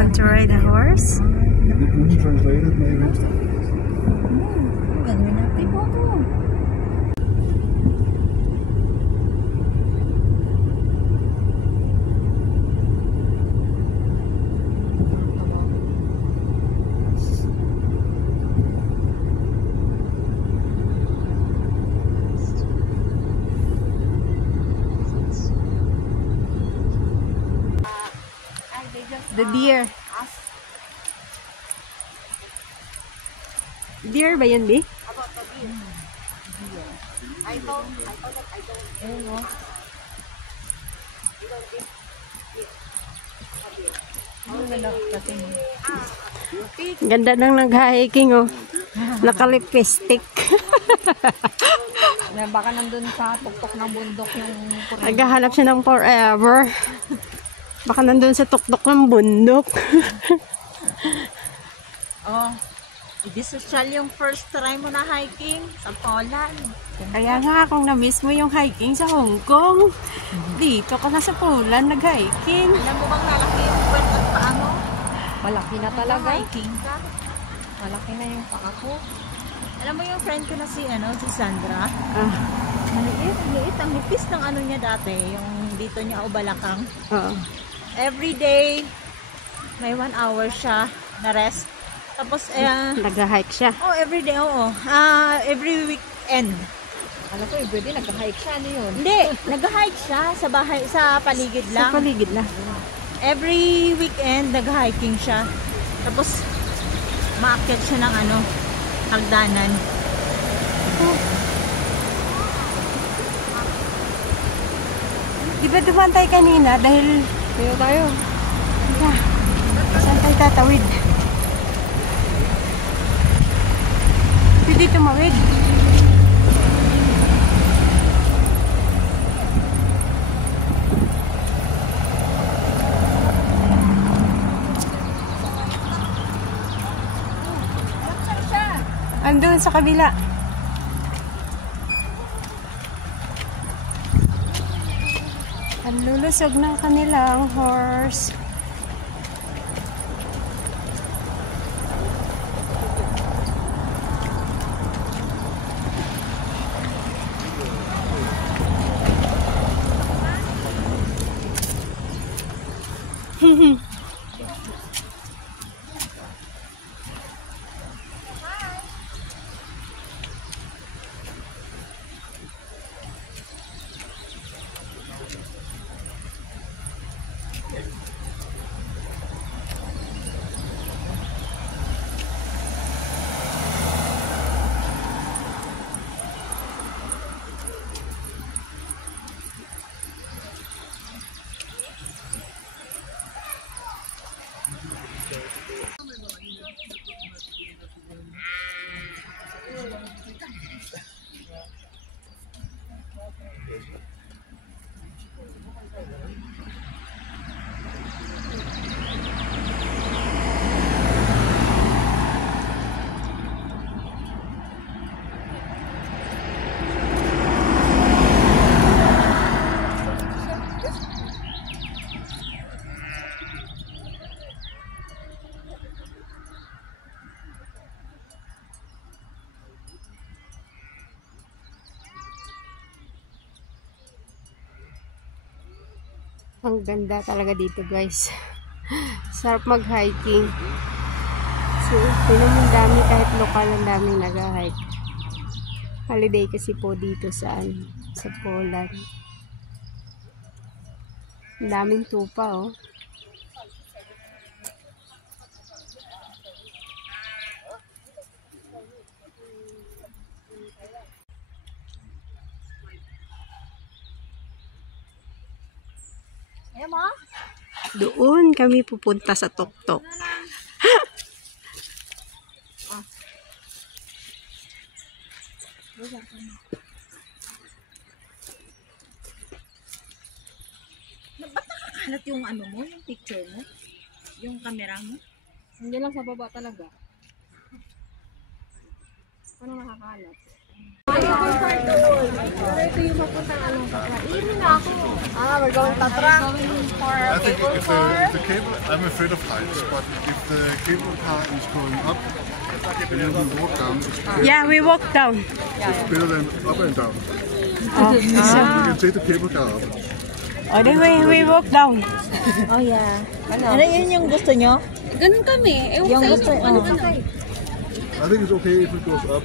want to ride a horse? Translated maybe. Gagawin natin po ito. The deer. Deer ba yan, Bi? About the deer. I thought that I don't. Ayun, oh. Ganda nang nag-hiking, oh. Nakalipistik. Baka nandun sa tuktok ng bundok yung Naghahanap siya ng forever. Baka nandun sa tuktok ng bundok. Oh, hindi social yung first try mo na hiking sa Poland. Kaya nga, kung na-miss mo yung hiking sa Hong Kong, dito ka na sa Poland nag-hiking. Alam mo bang lalaki yung kwento at paa mo? Malaki na talaga. Hiking ka. Malaki na yung paa ko. Alam mo yung friend ko na si Sandra? Ah, Maliit. Ang nipis ng ano niya dati, yung dito niya o balakang. oo. Every day, may 1 hour siya na rest. Tapos, Nag-hike siya. oh, every day, oo. Every weekend. Alam ko, everyday nag-hike siya. Ano yun? Hindi, nag-hike siya sa bahay, sa paligid Sa lang. paligid lang. Every weekend, nag-hiking siya. Tapos, maakyat siya ng hagdanan. Di ba dumaan tayo kanina dahil tayo. Saan tayo tatawid? Pwede tumawid. Andun sa kabila. Ang lulusog ng kanilang horse. Ang ganda talaga dito, guys. Sarap mag-hiking. So, pinamang dami, kahit lokal ang daming nag-hike. Holiday kasi po dito sa Poland. Ang daming tupa, oh. Doon kami pupunta sa tuktok. Ba't nakakalat yung yung picture mo? Yung camera mo? Hindi lang sa baba talaga. Paano nakakalat? Ito yung papuntang kakainin na ako. We're going Tatra. for I think cable if car? the cable, I'm afraid of heights, but if the cable car is going up, then you can walk down. It's better, Yeah, we walk down. it's better than up and down. Oh, You can take the cable car up. oh then we walk down. Oh yeah. Ano yun yung gusto nyo? Ganun kami. Ewan Yung sa gusto, inyo, ano oh. kayo? I think it's okay if it goes up.